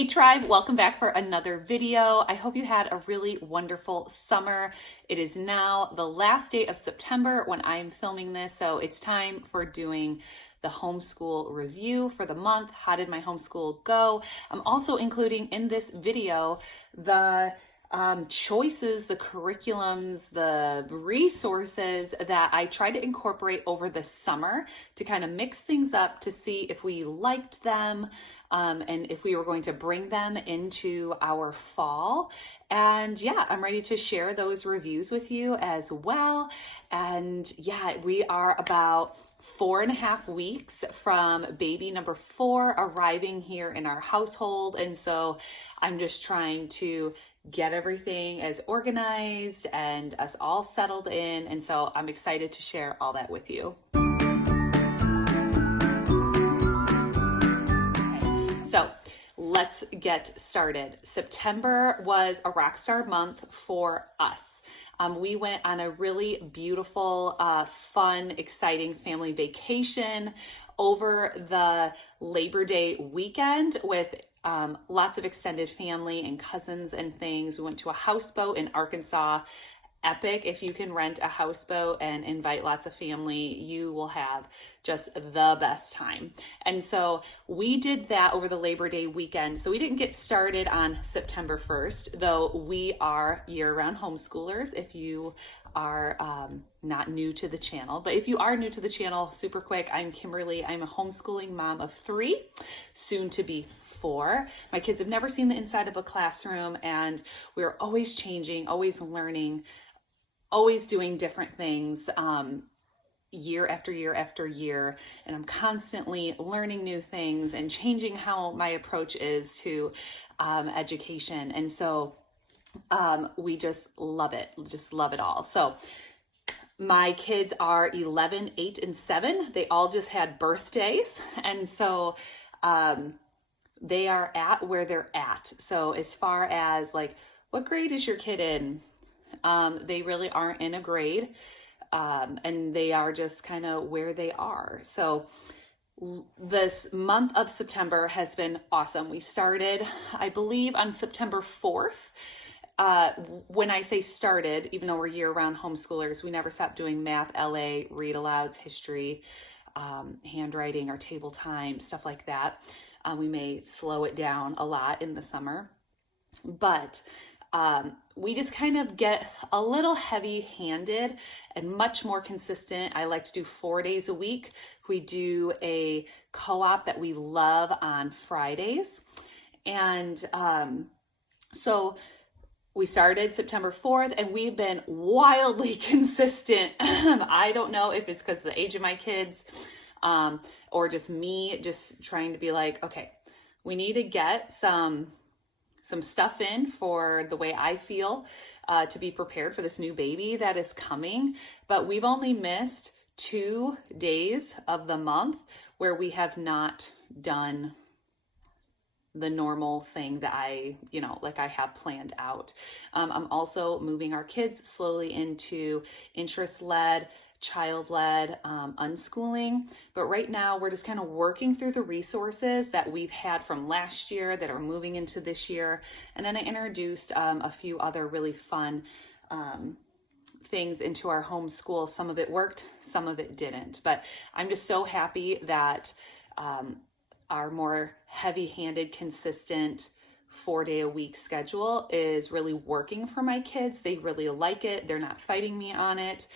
Hey tribe, welcome back for another video. I hope you had a really wonderful summer. It is now the last day of September when I'm filming this, so it's time for doing the homeschool review for the month. How did my homeschool go? I'm also including in this video the choices, the curriculums, the resources that I tried to incorporate over the summer to kind of mix things up to see if we liked them and if we were going to bring them into our fall. And yeah, I'm ready to share those reviews with you as well. And yeah, we are about 4.5 weeks from baby number 4 arriving here in our household. And so I'm just trying to get everything as organized and us all settled in. And so I'm excited to share all that with you. Okay, so let's get started. September was a rock star month for us. We went on a really beautiful, fun, exciting family vacation over the Labor Day weekend with lots of extended family and cousins and things. We went to a houseboat in Arkansas. Epic. If you can rent a houseboat and invite lots of family, you will have just the best time. And so we did that over the Labor Day weekend. So we didn't get started on September 1st, though we are year-round homeschoolers. If you are not new to the channel, but if you are new to the channel, super quick, I'm Kimberly. I'm a homeschooling mom of 3, soon to be 4. My kids have never seen the inside of a classroom, and we're always changing, always learning, always doing different things year after year after year. And I'm constantly learning new things and changing how my approach is to education. And so we just love it, all. So my kids are 11, 8, and 7. They all just had birthdays. And so they are at where they're at. So as far as like, what grade is your kid in? They really aren't in a grade, and they are just kind of where they are. So this month of September has been awesome. We started, I believe, on September 4th. When I say started, even though we're year-round homeschoolers, we never stopped doing math, LA, read alouds, history, handwriting, our table time, stuff like that. We may slow it down a lot in the summer, but we just kind of get a little heavy-handed and much more consistent. I like to do 4 days a week. We do a co-op that we love on Fridays. And so we started September 4th, and we've been wildly consistent. I don't know if it's because of the age of my kids or just me just trying to be like, okay, we need to get some stuff in for the way I feel to be prepared for this new baby that is coming. But we've only missed 2 days of the month where we have not done the normal thing that I have planned out. I'm also moving our kids slowly into interest-led, child-led unschooling. But right now we're just kind of working through the resources that we've had from last year that are moving into this year. And then I introduced a few other really fun things into our homeschool. Some of it worked, some of it didn't. But I'm just so happy that our more heavy-handed, consistent 4-day-a-week schedule is really working for my kids. They really like it. They're not fighting me on it.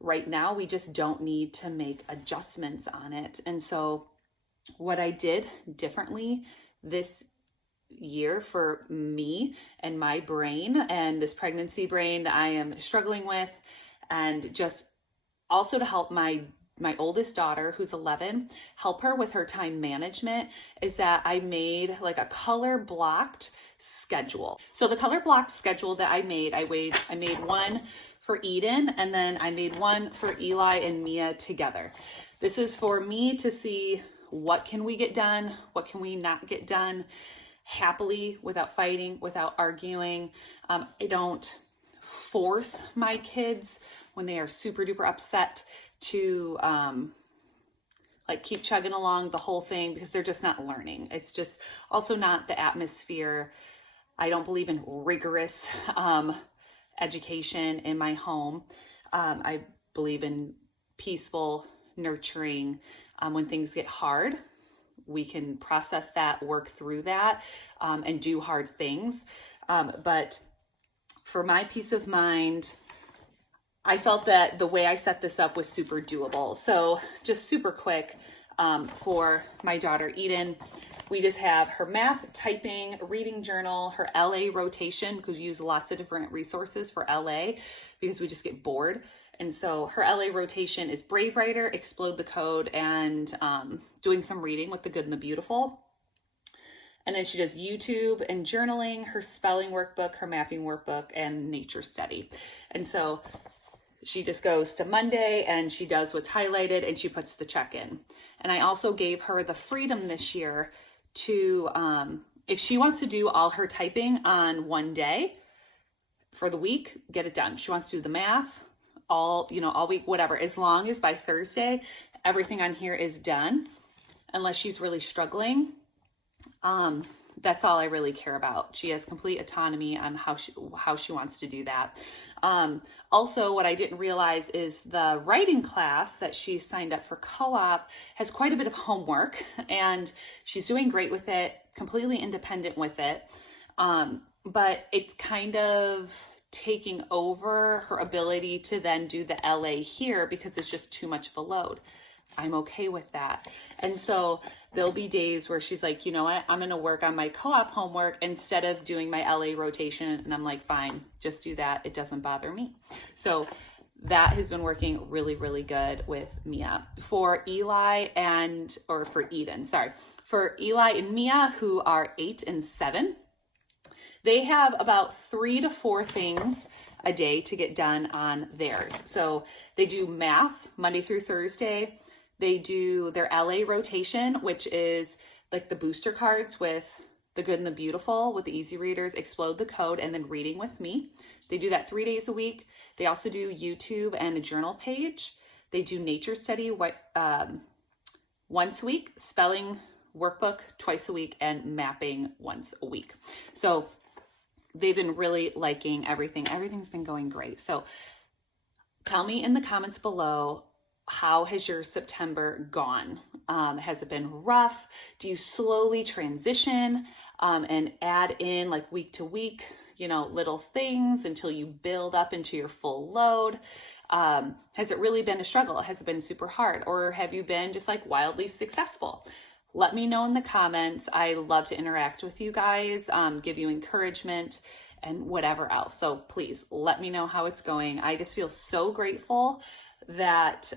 Right now, we just don't need to make adjustments on it. And so what I did differently this year for me and my brain and this pregnancy brain that I am struggling with, and just also to help my oldest daughter, who's 11, help her with her time management, is that I made like a color blocked schedule. So the color blocked schedule that I made one for Eden, and then I made one for Eli and Mia together. This is for me to see what can we get done, what can we not get done happily, without fighting, without arguing. I don't force my kids when they are super duper upset to like keep chugging along the whole thing because they're just not learning. It's just also not the atmosphere. I don't believe in rigorous education in my home. I believe in peaceful, nurturing. When things get hard, we can process that, work through that, and do hard things. But for my peace of mind, I felt that the way I set this up was super doable. So just super quick, for my daughter Eden, we just have her math, typing, reading journal, her LA rotation, because we use lots of different resources for LA because we just get bored. And so her LA rotation is Brave Writer, Explode the Code, and doing some reading with the good and the beautiful. And then she does YouTube and journaling, her spelling workbook, her mapping workbook, and nature study. And so she just goes to Monday and she does what's highlighted and she puts the check in. And I also gave her the freedom this year to, if she wants to do all her typing on one day for the week, get it done. She wants to do the math all week, whatever, as long as by Thursday, everything on here is done, unless she's really struggling. That's all I really care about. She has complete autonomy on how she wants to do that. Also, what I didn't realize is the writing class that she signed up for co-op has quite a bit of homework, and she's doing great with it, completely independent with it. But it's kind of taking over her ability to then do the LA here because it's just too much of a load. I'm okay with that. And so there'll be days where she's like, you know what, I'm going to work on my co-op homework instead of doing my LA rotation. And I'm like, fine, just do that. It doesn't bother me. So that has been working really, really good with Mia. For Eli and Mia, who are 8 and 7, they have about 3 to 4 things a day to get done on theirs. So they do math Monday through Thursday. They do their LA rotation, which is like the booster cards with the good and the beautiful, with the easy readers, Explode the Code, and then reading with me. They do that 3 days a week. They also do YouTube and a journal page. They do nature study once a week, spelling workbook twice a week, and mapping once a week. So they've been really liking everything. Everything's been going great. So tell me in the comments below, how has your September gone? Has it been rough? Do you slowly transition and add in like week to week, little things until you build up into your full load? Has it really been a struggle? Has it been super hard? Or have you been just like wildly successful? Let me know in the comments. I love to interact with you guys, give you encouragement and whatever else. So please let me know how it's going. I just feel so grateful that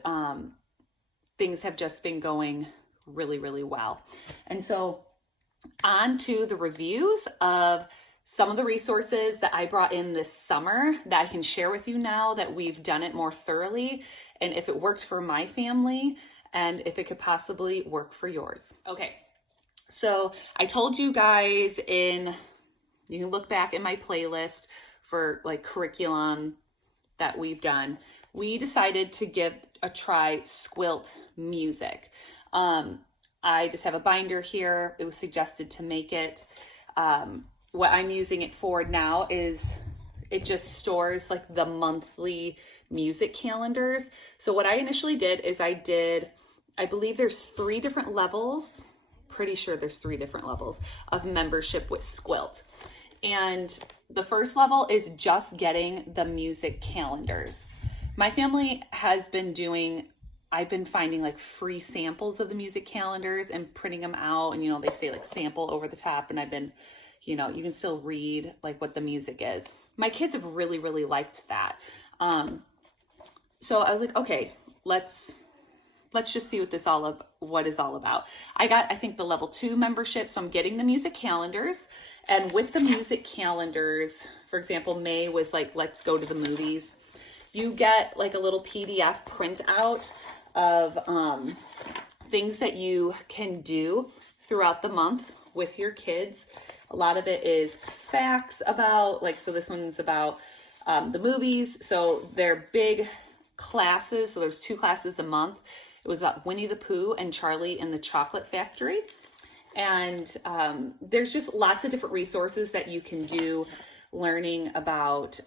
things have just been going really, really well. And so on to the reviews of some of the resources that I brought in this summer that I can share with you now that we've done it more thoroughly, and if it worked for my family and if it could possibly work for yours. Okay, so I told you guys you can look back in my playlist for like curriculum that we've done. We decided to give a try Squilt music. I just have a binder here. It was suggested to make it. What I'm using it for now is it just stores like the monthly music calendars. So what I initially did is I believe there's 3 different levels. Pretty sure there's 3 different levels of membership with Squilt. And the first level is just getting the music calendars. My family has been I've been finding like free samples of the music calendars and printing them out. And, they say like sample over the top. And I've been, you can still read like what the music is. My kids have really, really liked that. So I was like, okay, let's just see what is all about. I got, I think, the level 2 membership. So I'm getting the music calendars, and with the music calendars, for example, May was like, let's go to the movies. You get like a little PDF printout of things that you can do throughout the month with your kids. A lot of it is facts about, so this one's about the movies. So they're big classes. So there's 2 classes a month. It was about Winnie the Pooh and Charlie and the Chocolate Factory. And there's just lots of different resources that you can do learning about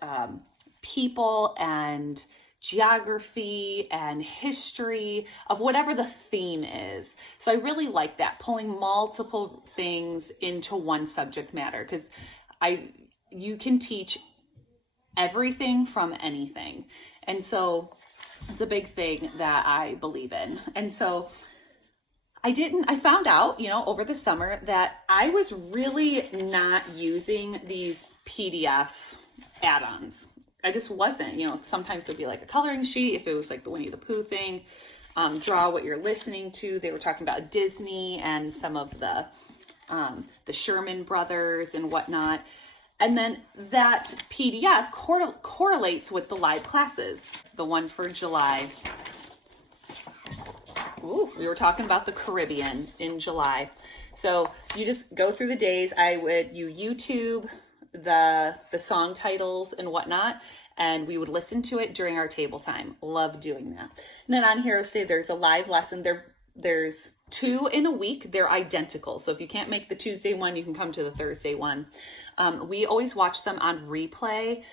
people and geography and history of whatever the theme is. So I really like that, pulling multiple things into one subject matter, because you can teach everything from anything. And so it's a big thing that I believe in. And so I found out, over the summer that I was really not using these PDF add-ons. I just wasn't, sometimes there'd be like a coloring sheet if it was like the Winnie the Pooh thing, draw what you're listening to. They were talking about Disney and some of the Sherman brothers and whatnot. And then that PDF correlates with the live classes. The one for July. Ooh, we were talking about the Caribbean in July. So you just go through the days. You YouTube the song titles and whatnot, and we would listen to it during our table time. Love doing that. And then on here, say there's a live lesson. There's 2 in a week. They're identical. So if you can't make the Tuesday one, you can come to the Thursday one. We always watch them on replay.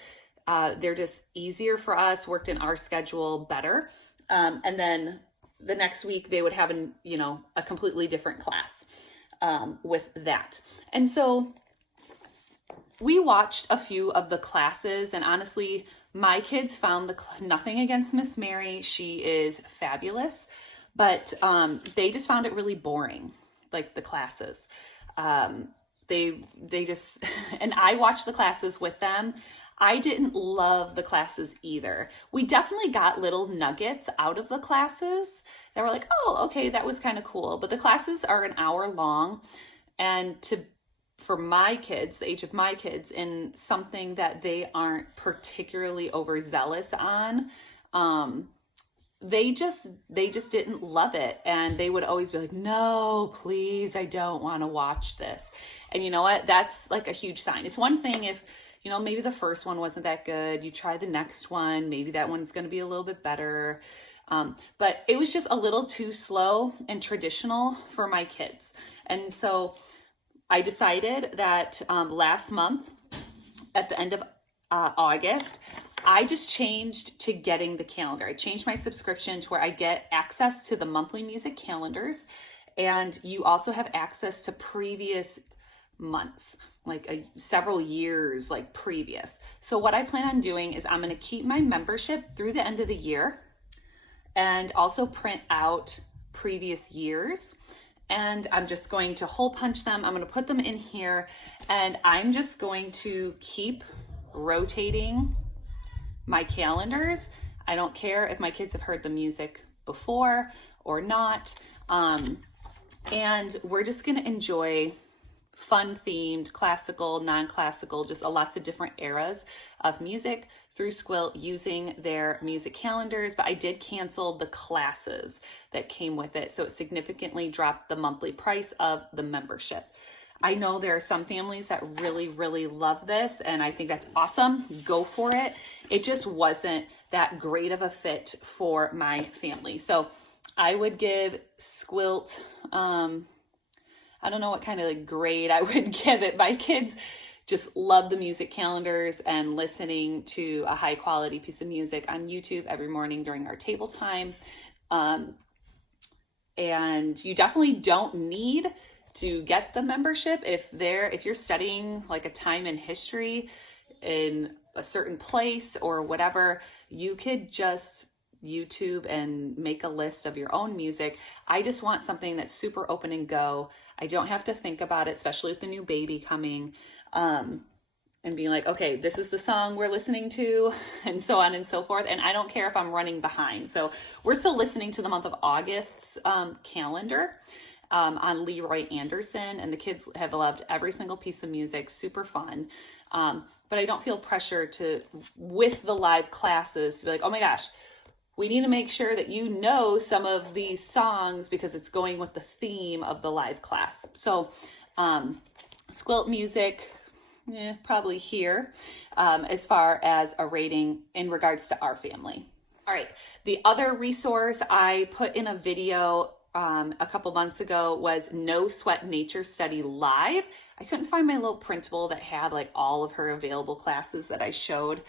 They're just easier for us, worked in our schedule better. And then the next week they would have a completely different class with that. And so we watched a few of the classes, and honestly, my kids found nothing against Miss Mary. She is fabulous, but they just found it really boring, like the classes. They just, and I watched the classes with them. I didn't love the classes either. We definitely got little nuggets out of the classes that were like, oh, okay, that was kind of cool. But the classes are an hour long, and for my kids, the age of my kids, in something that they aren't particularly overzealous on, they just didn't love it. And they would always be like, no, please, I don't want to watch this. And you know what? That's like a huge sign. It's one thing if, maybe the first one wasn't that good. You try the next one. Maybe that one's going to be a little bit better. But it was just a little too slow and traditional for my kids. And so I decided that last month, at the end of August, I just changed to getting the calendar. I changed my subscription to where I get access to the monthly music calendars, and you also have access to previous months, like several years, like previous. So what I plan on doing is I'm going to keep my membership through the end of the year and also print out previous years. And I'm just going to hole punch them. I'm going to put them in here, and I'm just going to keep rotating my calendars. I don't care if my kids have heard the music before or not. And we're just going to enjoy fun themed, classical, non-classical, just lots of different eras of music through Squill using their music calendars. But I did cancel the classes that came with it, so it significantly dropped the monthly price of the membership. I know there are some families that really, really love this, and I think that's awesome. Go for it. It just wasn't that great of a fit for my family. So I would give Squilt, I don't know what kind of grade I would give it. My kids just love the music calendars and listening to a high quality piece of music on YouTube every morning during our table time. And you definitely don't need to get the membership if you're studying like a time in history in a certain place or whatever. You could just YouTube and make a list of your own music. I just want something that's super open and go. I don't have to think about it, especially with the new baby coming, and being like, okay, this is the song we're listening to, and so on and so forth. And I don't care if I'm running behind. So we're still listening to the month of August's calendar on Leroy Anderson, and the kids have loved every single piece of music. Super fun. But I don't feel pressure with the live classes to be like, oh my gosh, we need to make sure that you know some of these songs because it's going with the theme of the live class. So Squilt music, probably here as far as a rating in regards to our family. All right. The other resource I put in a video a couple months ago was No Sweat Nature Study Live. I couldn't find my little printable that had like all of her available classes that I showed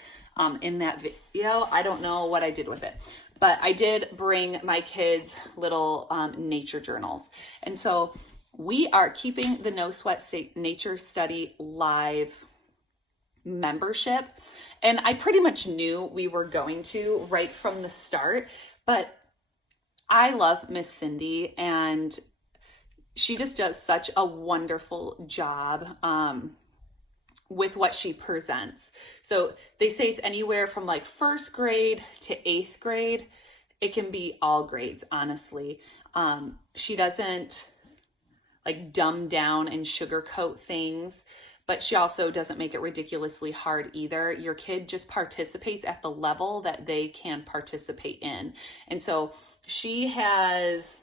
in that video. I don't know what I did with it, but I did bring my kids little nature journals. And so we are keeping the No Sweat Nature Study Live membership. And I pretty much knew we were going to right from the start, but I love Miss Cindy, and she just does such a wonderful job with what she presents. So they say it's anywhere from like first grade to 8th grade. It can be all grades, honestly. She doesn't like dumb down and sugarcoat things, but she also doesn't make it ridiculously hard either. Your kid just participates at the level that they can participate in. And so she has,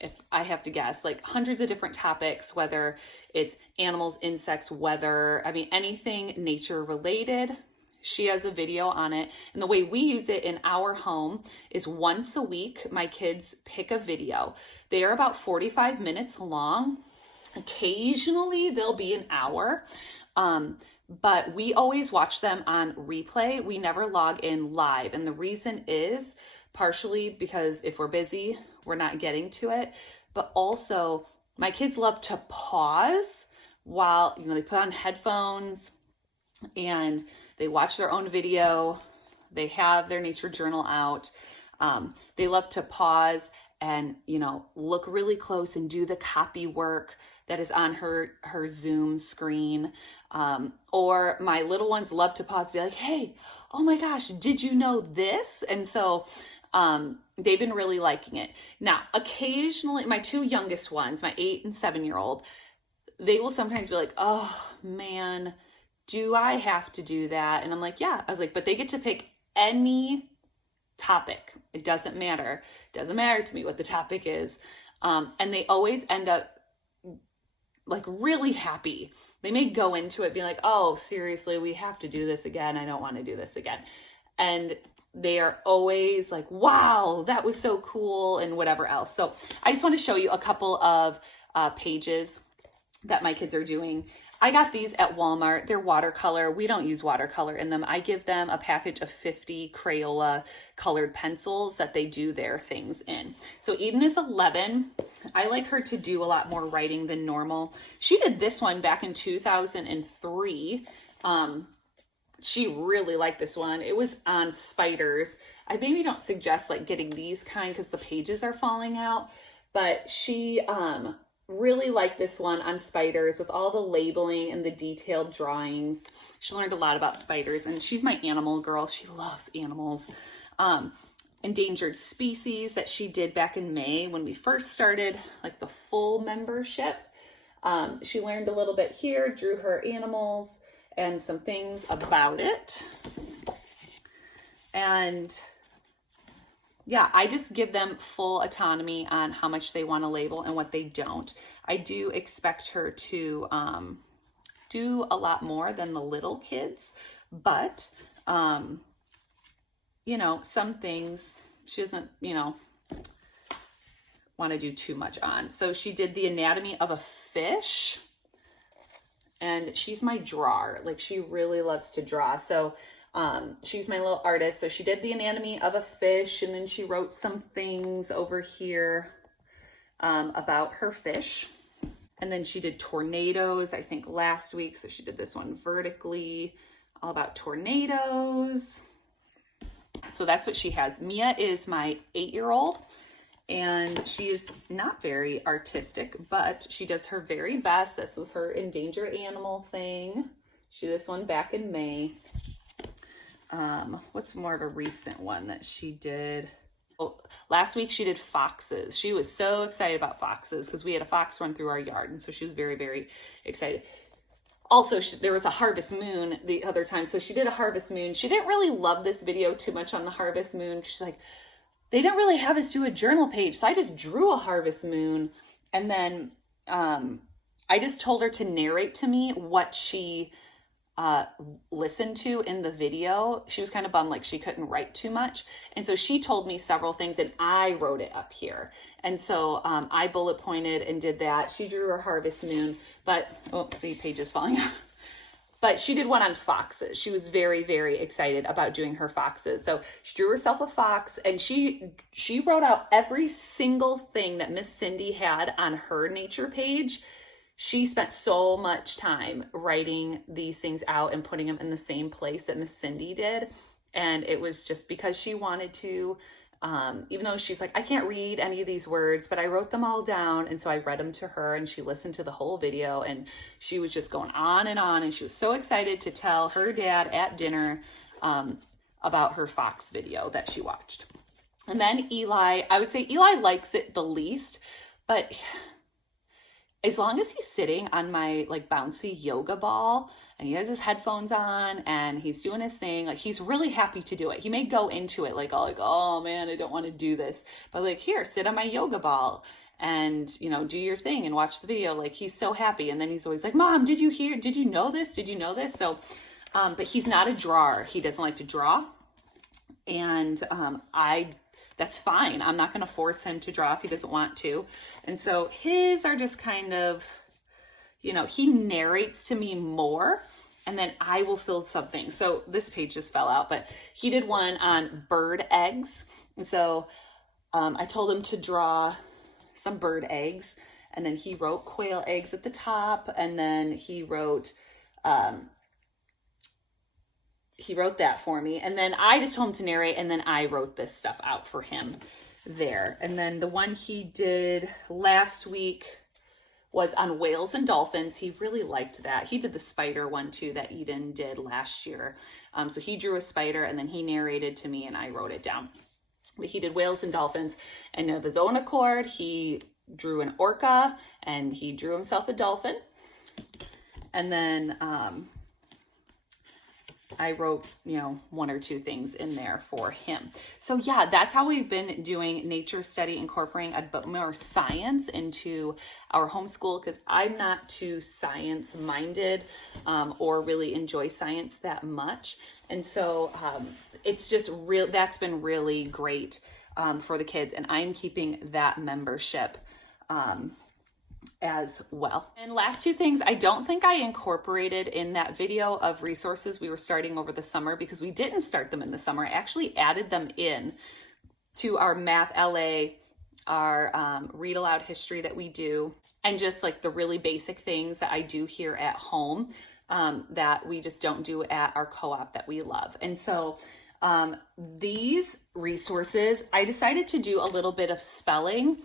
if I have to guess, like hundreds of different topics, whether it's animals, insects, weather, I mean, anything nature related. She has a video on it. And the way we use it in our home is once a week, my kids pick a video. They are about 45 minutes long. Occasionally they'll be an hour, but we always watch them on replay. We never log in live. And the reason is partially because if we're busy, we're not getting to it. But also my kids love to pause while, they put on headphones and they watch their own video. They have their nature journal out. They love to pause and, look really close and do the copy work that is on her Zoom screen. Or my little ones love to pause and be like, hey, oh my gosh, did you know this? And so they've been really liking it. Now, occasionally, my two youngest ones, my 8 and 7-year-old, they will sometimes be like, oh man, do I have to do that? And I'm like, yeah. I was like, but they get to pick any topic. It doesn't matter. It doesn't matter to me what the topic is. And they always end up like really happy. They may go into it being like, oh, seriously, we have to do this again. I don't want to do this again. And they are always like, wow, that was so cool, and whatever else. So I just want to show you a couple of pages that my kids are doing. I got these at Walmart. They're watercolor. We don't use watercolor in them. I give them a package of 50 Crayola colored pencils that they do their things in. So Eden is 11. I like her to do a lot more writing than normal. She did this one back in 2003. She really liked this one. It was on spiders. I maybe don't suggest like getting these kind because the pages are falling out, but she really liked this one on spiders with all the labeling and the detailed drawings. She learned a lot about spiders, and she's my animal girl. She loves animals. Endangered species that she did back in May when we first started like the full membership. She learned a little bit here, drew her animals and some things about it. And yeah, I just give them full autonomy on how much they want to label and what they don't. I do expect her to do a lot more than the little kids, but, some things she doesn't, want to do too much on. So she did the anatomy of a fish, and she's my drawer. Like, she really loves to draw. So she's my little artist. So she did the anatomy of a fish, and then she wrote some things over here about her fish. And then she did tornadoes, I think last week. So she did this one vertically, all about tornadoes. So that's what she has. Mia is my 8-year-old, and she is not very artistic, but she does her very best. This was her endangered animal thing. She did this one back in May. What's more of a recent one that she did? Oh, last week she did foxes. She was so excited about foxes because we had a fox run through our yard. And so she was very, very excited. Also, there was a harvest moon the other time. So she did a harvest moon. She didn't really love this video too much on the harvest moon. She's like, they didn't really have us do a journal page. So I just drew a harvest moon. And then I just told her to narrate to me what she listened to in the video. She was kind of bummed, like she couldn't write too much. And so she told me several things and I wrote it up here. And so I bullet pointed and did that. She drew her harvest moon, but, oh, see, pages falling out. But she did one on foxes. She was very, very excited about doing her foxes. So she drew herself a fox and she wrote out every single thing that Miss Cindy had on her nature page. She spent so much time writing these things out and putting them in the same place that Miss Cindy did. And it was just because she wanted to, even though she's like, I can't read any of these words, but I wrote them all down. And so I read them to her and she listened to the whole video and she was just going on. And she was so excited to tell her dad at dinner about her fox video that she watched. And then Eli, I would say Eli likes it the least, but as long as he's sitting on my like bouncy yoga ball and he has his headphones on and he's doing his thing, like he's really happy to do it. He may go into it like, oh man, I don't want to do this. But like, here, sit on my yoga ball and, you know, do your thing and watch the video. Like he's so happy. And then he's always like, Mom, did you know this? Did you know this? So, but he's not a drawer. He doesn't like to draw. And that's fine. I'm not going to force him to draw if he doesn't want to. And so his are just kind of, you know, he narrates to me more and then I will fill something. So this page just fell out, but he did one on bird eggs. And so I told him to draw some bird eggs and then he wrote quail eggs at the top. And then he wrote that for me. And then I just told him to narrate and then I wrote this stuff out for him there. And then the one he did last week was on whales and dolphins. He really liked that. He did the spider one too that Eden did last year. So he drew a spider and then he narrated to me and I wrote it down. But he did whales and dolphins and of his own accord, he drew an orca and he drew himself a dolphin. And then, I wrote, you know, one or two things in there for him. So yeah, that's how we've been doing nature study, incorporating a bit more science into our homeschool because I'm not too science minded or really enjoy science that much. And so it's just that's been really great for the kids. And I'm keeping that membership as well. And last two things, I don't think I incorporated in that video of resources we were starting over the summer because we didn't start them in the summer. I actually added them in to our Math LA, our read aloud history that we do, and just like the really basic things that I do here at home that we just don't do at our co-op that we love. And so these resources, I decided to do a little bit of spelling.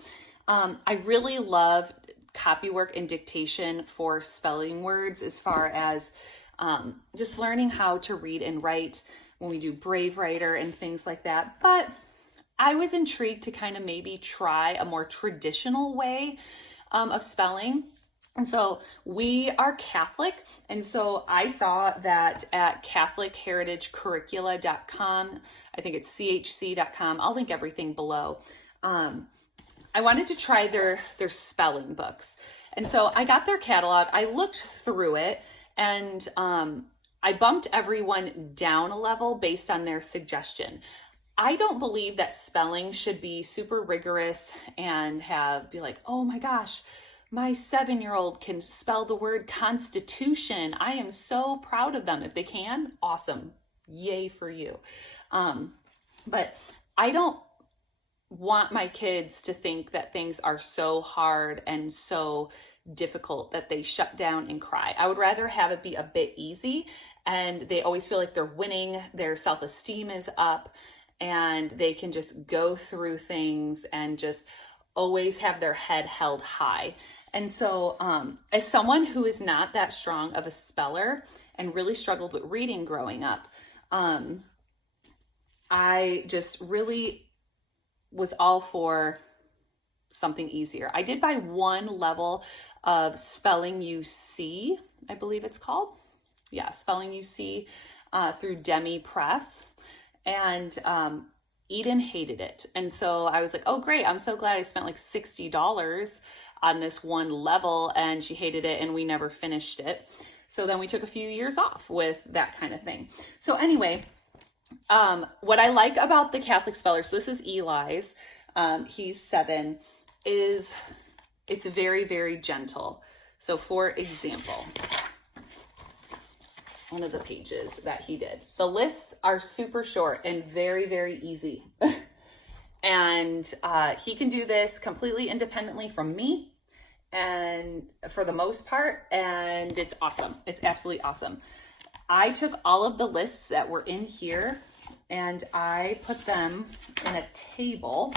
I really love copywork and dictation for spelling words as far as just learning how to read and write when we do Brave Writer and things like that. But I was intrigued to kind of maybe try a more traditional way of spelling. And so we are Catholic. And so I saw that at CatholicHeritageCurricula.com, I think it's chc.com. I'll link everything below. I wanted to try their spelling books. And so I got their catalog. I looked through it and I bumped everyone down a level based on their suggestion. I don't believe that spelling should be super rigorous and be like, oh my gosh, my 7-year-old can spell the word Constitution. I am so proud of them. If they can, awesome. Yay for you. But I don't want my kids to think that things are so hard and so difficult that they shut down and cry. I would rather have it be a bit easy and they always feel like they're winning, their self-esteem is up, and they can just go through things and just always have their head held high. And so as someone who is not that strong of a speller and really struggled with reading growing up, I just really was all for something easier. I did buy one level of Spelling UC, I believe it's called. Yeah, Spelling UC through Demi Press. And Eden hated it. And so I was like, oh great, I'm so glad I spent like $60 on this one level, and she hated it and we never finished it. So then we took a few years off with that kind of thing. So anyway, what I like about the Catholic speller, so this is Eli's, he's 7, is it's very, very gentle. So for example, one of the pages that he did, the lists are super short and very, very easy. And he can do this completely independently from me, and for the most part, and it's awesome. It's absolutely awesome. I took all of the lists that were in here and I put them in a table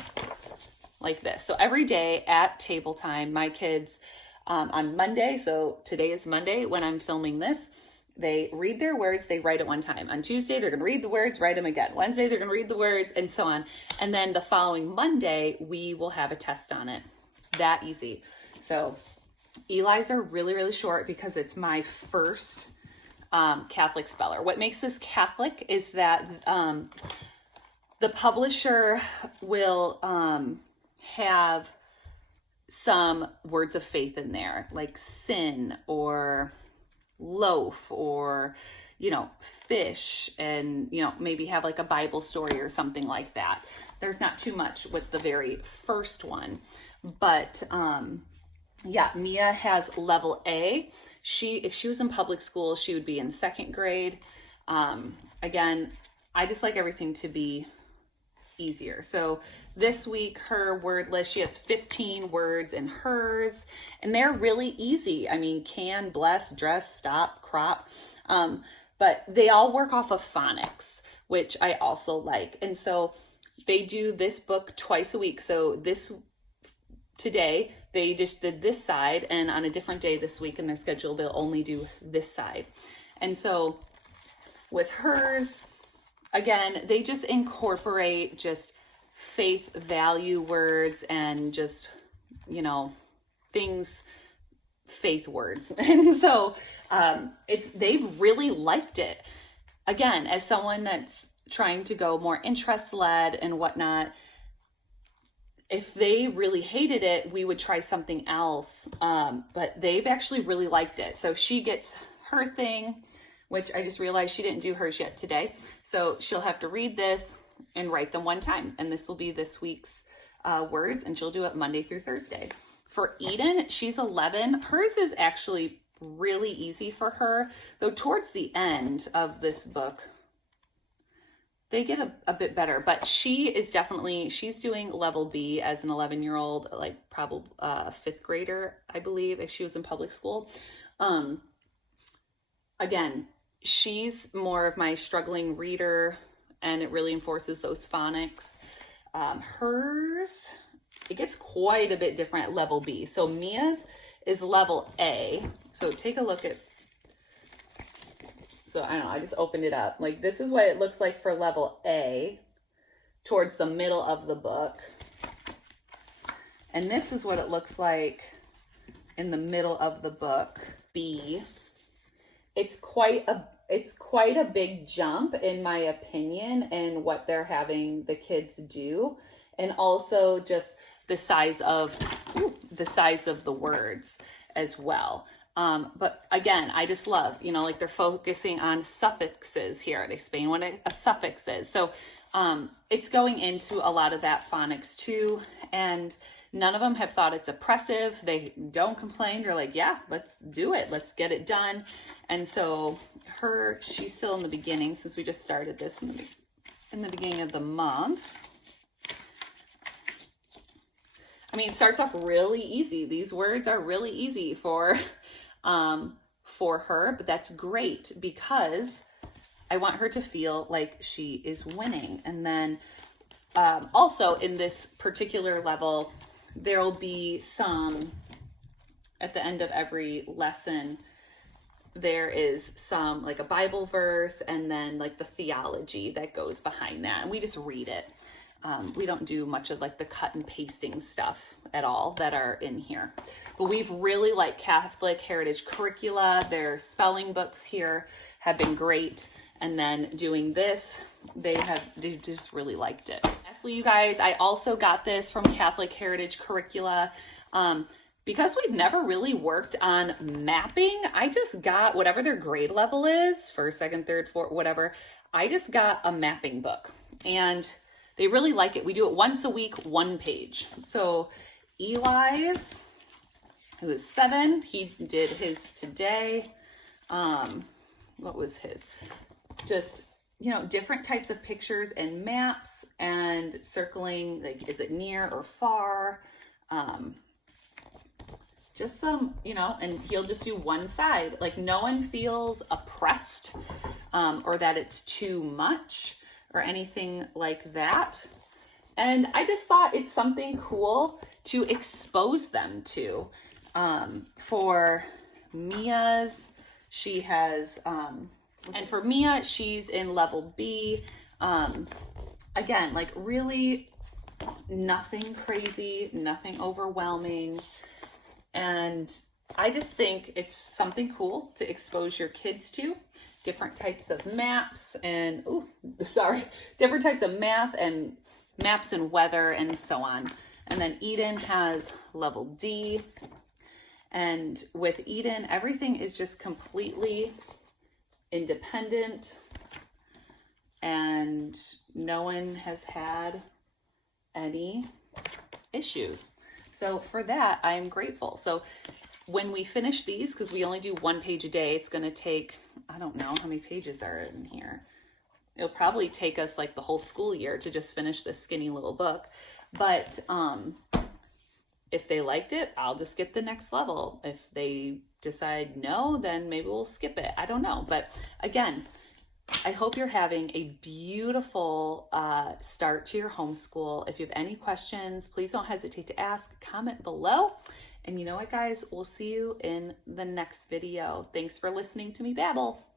like this. So every day at table time, my kids on Monday, so today is Monday when I'm filming this, they read their words, they write it one time. On Tuesday, they're going to read the words, write them again. Wednesday, they're going to read the words, and so on. And then the following Monday, we will have a test on it. That easy. So Eli's are really, really short because it's my first Catholic speller. What makes this Catholic is that the publisher will have some words of faith in there, like sin or loaf or, you know, fish, and, you know, maybe have like a Bible story or something like that. There's not too much with the very first one, but yeah, Mia has level A. If she was in public school, she would be in 2nd grade. Again, I just like everything to be easier. So this week, her word list, she has 15 words in hers, and they're really easy. I mean, can, bless, dress, stop, crop. But they all work off of phonics, which I also like. And so they do this book twice a week. So today, they just did this side, and on a different day this week in their schedule, they'll only do this side. And so with hers, again, they just incorporate just faith value words and just, you know, things, faith words. And so they've really liked it. Again, as someone that's trying to go more interest-led and whatnot, if they really hated it, we would try something else. But they've actually really liked it. So she gets her thing, which I just realized she didn't do hers yet today. So she'll have to read this and write them one time. And this will be this week's words, and she'll do it Monday through Thursday. For Eden, she's 11. Hers is actually really easy for her, though towards the end of this book, they get a bit better, but she's doing level B as an 11-year-old, like probably 5th grader, I believe, if she was in public school. Again, she's more of my struggling reader, and it really enforces those phonics. Hers, it gets quite a bit different at level B. So Mia's is level A. So take a look at, so I don't know, I just opened it up. Like, this is what it looks like for level A towards the middle of the book. And this is what it looks like in the middle of the book, B. It's quite a big jump, in my opinion, in what they're having the kids do. And also just the size of the words as well. But again, I just love, you know, like they're focusing on suffixes here. They explain what a suffix is. So it's going into a lot of that phonics too. And none of them have thought it's oppressive. They don't complain. They're like, yeah, let's do it. Let's get it done. And so she's still in the beginning, since we just started this in the beginning of the month. I mean, it starts off really easy. These words are really easy for her, but that's great because I want her to feel like she is winning. And then also in this particular level, there'll be some, at the end of every lesson, there is some, like a Bible verse, and then like the theology that goes behind that. And we just read it. We don't do much of like the cut and pasting stuff at all that are in here. But we've really liked Catholic Heritage curricula. Their spelling books here have been great. And then doing this, they just really liked it. Lastly, you guys, I also got this from Catholic Heritage curricula because we've never really worked on mapping, I just got whatever their grade level is, first, second, third, fourth, whatever. I just got a mapping book and they really like it. We do it once a week, 1 page. So Eli's, who is 7, he did his today. What was his? Just, you know, different types of pictures and maps and circling, like, is it near or far? Just some, you know, and he'll just do one side. Like, no one feels oppressed or that it's too much or anything like that. And I just thought it's something cool to expose them to. For Mia's, she has, and for Mia, she's in level B. Again, like really nothing crazy, nothing overwhelming. And I just think it's something cool to expose your kids to different types of maps and, different types of math and maps and weather and so on. And then Eden has level D. And with Eden, everything is just completely independent and no one has had any issues. So for that, I'm grateful. So when we finish these, because we only do 1 page a day, it's going to take, I don't know how many pages are in here. It'll probably take us like the whole school year to just finish this skinny little book. But if they liked it, I'll just get the next level. If they decide no, then maybe we'll skip it. I don't know. But again, I hope you're having a beautiful start to your homeschool. If you have any questions, please don't hesitate to ask. Comment below. And you know what, guys? We'll see you in the next video. Thanks for listening to me babble.